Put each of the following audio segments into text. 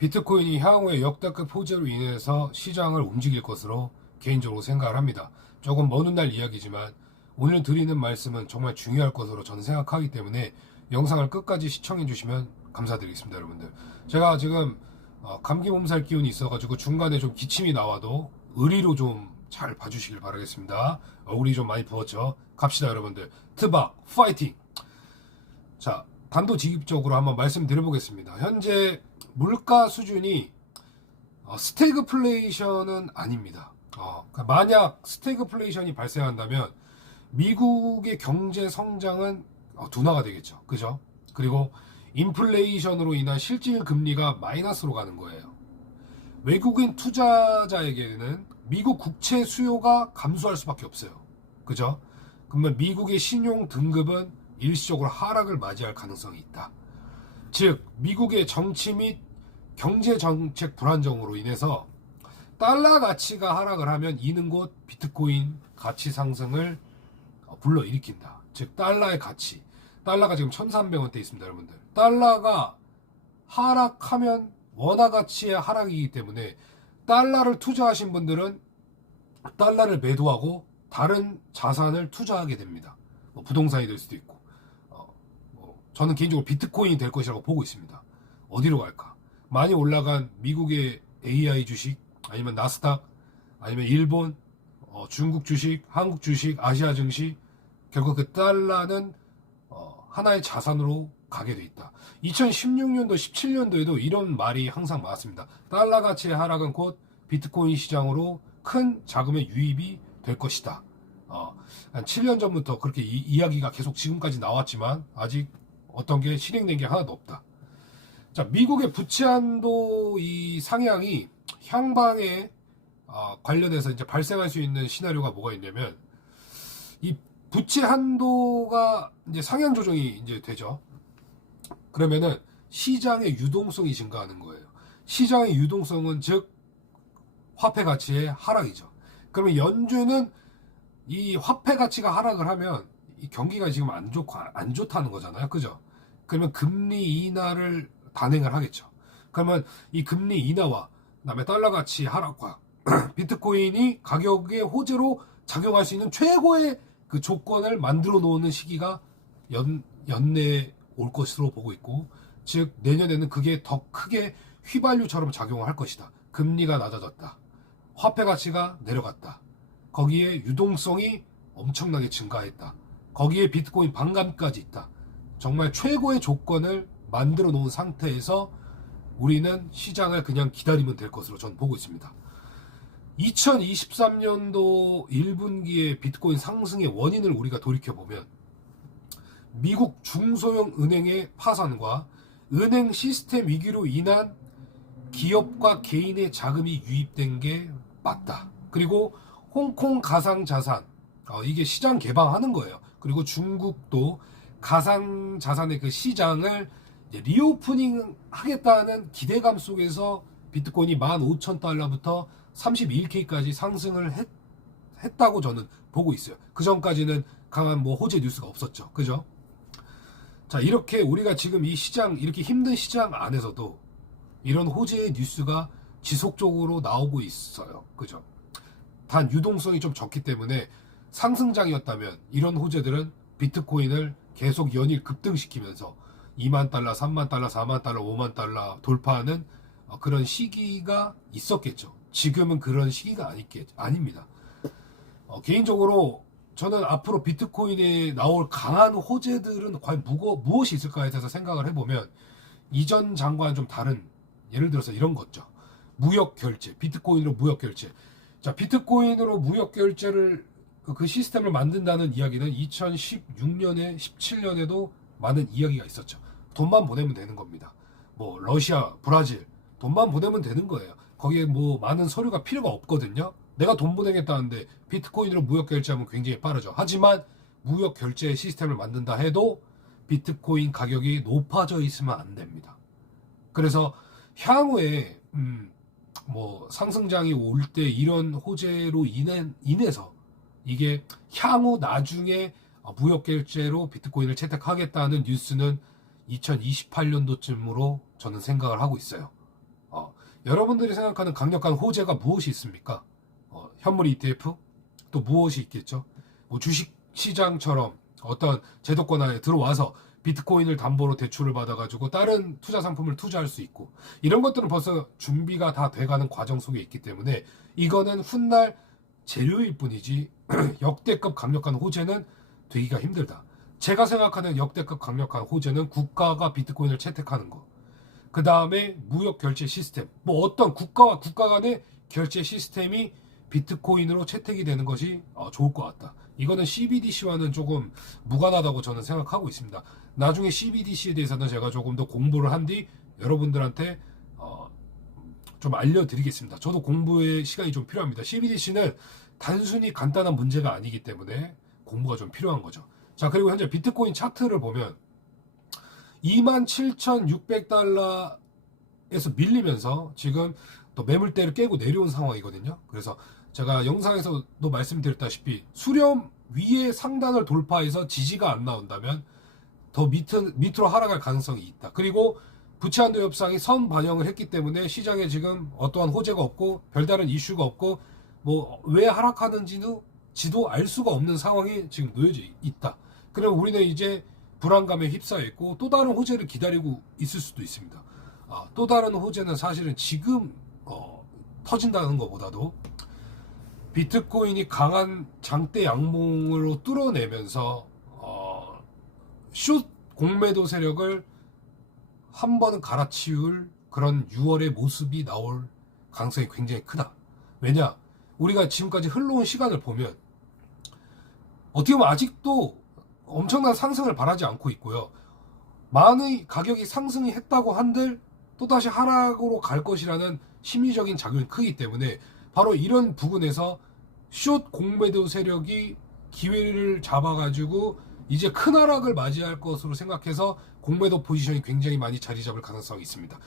비트코인이 향후에 역대급 호재로 인해서 시장을 움직일 것으로 개인적으로 생각을 합니다. 조금 먼 훗날 이야기지만 오늘 드리는 말씀은 정말 중요할 것으로 저는 생각하기 때문에 영상을 끝까지 시청해 주시면 감사드리겠습니다, 여러분들. 제가 지금 감기 몸살 기운이 있어가지고 중간에 좀 기침이 나와도 의리로 좀 잘 봐주시길 바라겠습니다. 얼굴이 좀 많이 부었죠? 갑시다, 여러분들. 트박 파이팅! 자, 단도직입적으로 한번 말씀드려보겠습니다. 현재 물가 수준이 스태그플레이션은 아닙니다. 그러니까 만약 스태그플레이션이 발생한다면 미국의 경제 성장은 둔화가 되겠죠. 그죠? 그리고 인플레이션으로 인한 실질 금리가 마이너스로 가는 거예요. 외국인 투자자에게는 미국 국채 수요가 감소할 수밖에 없어요. 그죠? 그러면 미국의 신용 등급은 일시적으로 하락을 맞이할 가능성이 있다. 즉 미국의 정치 및 경제 정책 불안정으로 인해서 달러 가치가 하락을 하면 이는 곧 비트코인 가치 상승을 불러일으킨다. 즉 달러의 가치, 달러가 지금 1,300원대 있습니다, 여러분들. 달러가 하락하면 원화 가치의 하락이기 때문에 달러를 투자하신 분들은 달러를 매도하고 다른 자산을 투자하게 됩니다. 부동산이 될 수도 있고, 저는 개인적으로 비트코인이 될 것이라고 보고 있습니다. 어디로 갈까? 많이 올라간 미국의 AI 주식, 아니면 나스닥, 아니면 일본, 중국 주식, 한국 주식, 아시아 증시, 결국 그 달러는 하나의 자산으로 가게 돼 있다. 2016년도, 17년도에도 이런 말이 항상 많았습니다. 달러 가치의 하락은 곧 비트코인 시장으로 큰 자금의 유입이 될 것이다. 한 7년 전부터 그렇게 이야기가 계속 지금까지 나왔지만 아직 어떤 게 실행된 게 하나도 없다. 자, 미국의 부채 한도 이 상향이 향방에 관련해서 이제 발생할 수 있는 시나리오가 뭐가 있냐면, 이 부채 한도가 이제 상향 조정이 이제 되죠. 그러면은 시장의 유동성이 증가하는 거예요. 시장의 유동성은 즉 화폐 가치의 하락이죠. 그러면 연준은 이 화폐 가치가 하락을 하면 이 경기가 지금 안 좋다는 거잖아요. 그죠? 그러면 금리 인하를 단행을 하겠죠. 그러면 이 금리 인하와 그다음에 달러 가치 하락과 비트코인이 가격의 호재로 작용할 수 있는 최고의 그 조건을 만들어 놓는 시기가 연내에 올 것으로 보고 있고, 즉 내년에는 그게 더 크게 휘발유처럼 작용을 할 것이다. 금리가 낮아졌다. 화폐 가치가 내려갔다. 거기에 유동성이 엄청나게 증가했다. 거기에 비트코인 반감까지 있다. 정말 최고의 조건을 만들어 놓은 상태에서 우리는 시장을 그냥 기다리면 될 것으로 저는 보고 있습니다. 2023년도 1분기의 비트코인 상승의 원인을 우리가 돌이켜보면 미국 중소형 은행의 파산과 은행 시스템 위기로 인한 기업과 개인의 자금이 유입된 게 맞다. 그리고 홍콩 가상자산, 이게 시장 개방하는 거예요. 그리고 중국도 가상자산의 그 시장을 이제 리오프닝 하겠다는 기대감 속에서 비트코인이 15,000달러부터 31K까지 상승을 했다고 저는 보고 있어요. 그 전까지는 강한 호재 뉴스가 없었죠. 그죠? 자, 이렇게 우리가 지금 이 시장, 이렇게 힘든 시장 안에서도 이런 호재의 뉴스가 지속적으로 나오고 있어요. 그죠? 단 유동성이 좀 적기 때문에 상승장이었다면 이런 호재들은 비트코인을 계속 연일 급등시키면서 2만 달러, 3만 달러, 4만 달러, 5만 달러 돌파하는 그런 시기가 있었겠죠. 지금은 그런 시기가 아닙니다. 개인적으로 저는 앞으로 비트코인에 나올 강한 호재들은 과연 무엇이 있을까에 대해서 생각을 해보면, 이전 장과는 좀 다른, 예를 들어서 이런 거죠. 무역결제, 비트코인으로 무역결제. 자, 비트코인으로 무역결제를 그 시스템을 만든다는 이야기는 2016년에 17년에도 많은 이야기가 있었죠. 돈만 보내면 되는 겁니다. 러시아, 브라질 돈만 보내면 되는 거예요. 거기에 많은 서류가 필요가 없거든요. 내가 돈 보내겠다는데 비트코인으로 무역 결제하면 굉장히 빠르죠. 하지만 무역 결제 시스템을 만든다 해도 비트코인 가격이 높아져 있으면 안 됩니다. 그래서 향후에 상승장이 올 때 이런 호재로 인해서 이게 향후 나중에 무역 결제로 비트코인을 채택하겠다는 뉴스는 2028년도쯤으로 저는 생각을 하고 있어요. 여러분들이 생각하는 강력한 호재가 무엇이 있습니까? 현물 ETF? 또 무엇이 있겠죠? 뭐 주식 시장처럼 어떤 제도권 안에 들어와서 비트코인을 담보로 대출을 받아가지고 다른 투자 상품을 투자할 수 있고, 이런 것들은 벌써 준비가 다 돼가는 과정 속에 있기 때문에 이거는 훗날 재료일 뿐이지 역대급 강력한 호재는 되기가 힘들다. 제가 생각하는 역대급 강력한 호재는 국가가 비트코인을 채택하는 거, 그 다음에 무역 결제 시스템, 뭐 어떤 국가와 국가 간의 결제 시스템이 비트코인으로 채택이 되는 것이 좋을 것 같다. 이거는 CBDC와는 조금 무관하다고 저는 생각하고 있습니다. 나중에 CBDC에 대해서는 제가 조금 더 공부를 한 뒤 여러분들한테 좀 알려드리겠습니다. 저도 공부의 시간이 좀 필요합니다. CBDC는 단순히 간단한 문제가 아니기 때문에 공부가 좀 필요한 거죠. 자, 그리고 현재 비트코인 차트를 보면 27,600달러에서 밀리면서 지금 또 매물대를 깨고 내려온 상황이거든요. 그래서 제가 영상에서도 말씀드렸다시피 수렴 위의 상단을 돌파해서 지지가 안 나온다면 더 밑으로 하락할 가능성이 있다. 그리고 부채한도 협상이 선 반영을 했기 때문에 시장에 지금 어떠한 호재가 없고 별다른 이슈가 없고 뭐 왜 하락하는지도 알 수가 없는 상황이 지금 놓여져 있다. 그럼 우리는 이제 불안감에 휩싸여 있고 또 다른 호재를 기다리고 있을 수도 있습니다. 또 다른 호재는 사실은 지금 터진다는 것보다도 비트코인이 강한 장대 양봉으로 뚫어내면서 숏 공매도 세력을 한 번은 갈아치울 그런 6월의 모습이 나올 가능성이 굉장히 크다. 왜냐? 우리가 지금까지 흘러온 시간을 보면 어떻게 보면 아직도 엄청난 상승을 바라지 않고 있고요. 많은 가격이 상승이 했다고 한들 또다시 하락으로 갈 것이라는 심리적인 작용이 크기 때문에 바로 이런 부분에서 숏 공매도 세력이 기회를 잡아가지고 이제 큰 하락을 맞이할 것으로 생각해서 공매도 포지션이 굉장히 많이 자리 잡을 가능성이 있습니다.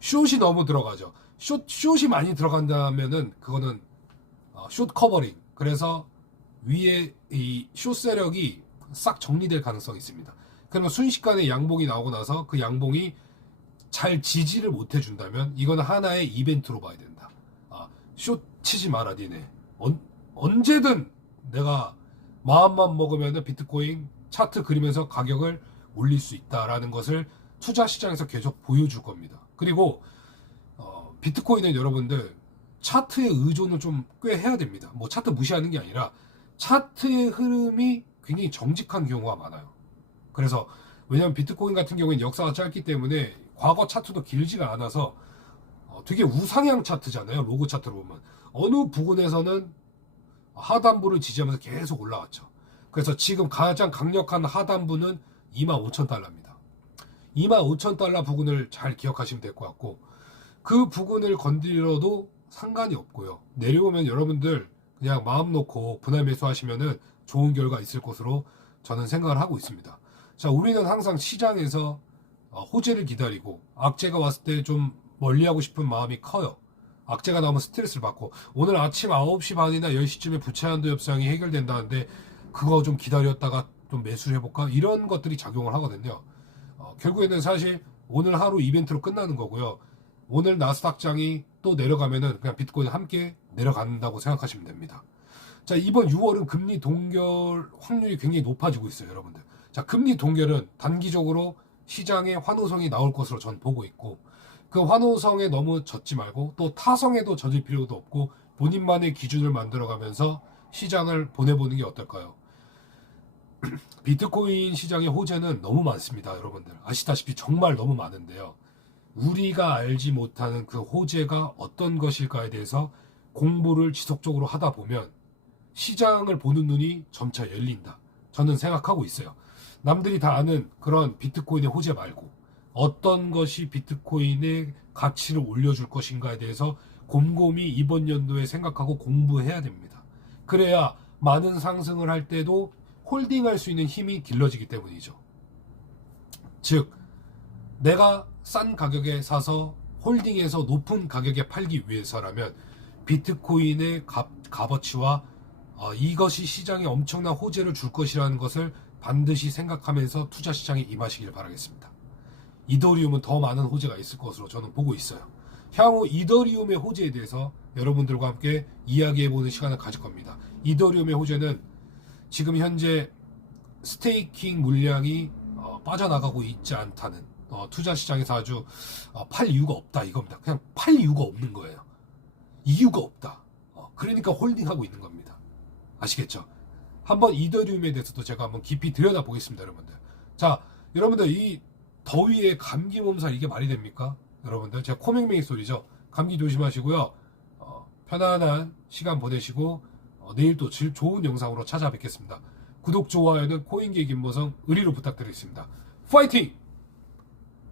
숏이 너무 들어가죠. 숏이 많이 들어간다면은 그거는 숏 커버링, 그래서 위에 이 숏 세력이 싹 정리될 가능성이 있습니다. 그러면 순식간에 양봉이 나오고 나서 그 양봉이 잘 지지를 못 해준다면 이거는 하나의 이벤트로 봐야 된다. 숏 치지 마라 니네. 언제든 내가 마음만 먹으면 비트코인 차트 그리면서 가격을 올릴 수 있다라는 것을 투자 시장에서 계속 보여줄 겁니다. 그리고 비트코인은 여러분들 차트의 의존을 좀 꽤 해야 됩니다. 뭐 차트 무시하는 게 아니라 차트의 흐름이 굉장히 정직한 경우가 많아요. 그래서 왜냐하면 비트코인 같은 경우에는 역사가 짧기 때문에 과거 차트도 길지가 않아서 되게 우상향 차트잖아요. 로그 차트로 보면 어느 부분에서는 하단부를 지지하면서 계속 올라왔죠. 그래서 지금 가장 강력한 하단부는 25,000달러입니다. 25,000달러 부근을 잘 기억하시면 될 것 같고, 그 부근을 건드려도 상관이 없고요. 내려오면 여러분들 그냥 마음 놓고 분할 매수하시면은 좋은 결과 있을 것으로 저는 생각을 하고 있습니다. 자, 우리는 항상 시장에서 호재를 기다리고 악재가 왔을 때 좀 멀리하고 싶은 마음이 커요. 악재가 나오면 스트레스를 받고, 오늘 아침 9시 반이나 10시쯤에 부채한도 협상이 해결된다는데 그거 좀 기다렸다가 좀 매수를 해볼까? 이런 것들이 작용을 하거든요. 결국에는 사실 오늘 하루 이벤트로 끝나는 거고요. 오늘 나스닥장이 또 내려가면은 그냥 비트코인 함께 내려간다고 생각하시면 됩니다. 자, 이번 6월은 금리 동결 확률이 굉장히 높아지고 있어요, 여러분들. 자, 금리 동결은 단기적으로 시장에 환호성이 나올 것으로 전 보고 있고, 그 환호성에 너무 젖지 말고 또 타성에도 젖을 필요도 없고 본인만의 기준을 만들어가면서 시장을 보내보는 게 어떨까요? 비트코인 시장의 호재는 너무 많습니다, 여러분들. 아시다시피 정말 너무 많은데요. 우리가 알지 못하는 그 호재가 어떤 것일까에 대해서 공부를 지속적으로 하다 보면 시장을 보는 눈이 점차 열린다. 저는 생각하고 있어요. 남들이 다 아는 그런 비트코인의 호재 말고 어떤 것이 비트코인의 가치를 올려줄 것인가에 대해서 곰곰이 이번 연도에 생각하고 공부해야 됩니다. 그래야 많은 상승을 할 때도 홀딩할 수 있는 힘이 길러지기 때문이죠. 즉, 내가 싼 가격에 사서 홀딩해서 높은 가격에 팔기 위해서라면 비트코인의 값어치와 이것이 시장에 엄청난 호재를 줄 것이라는 것을 반드시 생각하면서 투자 시장에 임하시길 바라겠습니다. 이더리움은 더 많은 호재가 있을 것으로 저는 보고 있어요. 향후 이더리움의 호재에 대해서 여러분들과 함께 이야기해보는 시간을 가질 겁니다. 이더리움의 호재는 지금 현재 스테이킹 물량이 빠져나가고 있지 않다는, 투자 시장에서 아주 팔 이유가 없다 이겁니다. 그냥 팔 이유가 없는 거예요. 이유가 없다. 그러니까 홀딩하고 있는 겁니다. 아시겠죠? 한번 이더리움에 대해서도 제가 한번 깊이 들여다보겠습니다, 여러분들. 자, 여러분들 이 더위에 감기 몸살 이게 말이 됩니까? 여러분들 제가 코맹맹이 소리죠. 감기 조심하시고요. 편안한 시간 보내시고 내일 또 좋은 영상으로 찾아뵙겠습니다. 구독, 좋아요는 코인계 김보성 의리로 부탁드리겠습니다. 파이팅!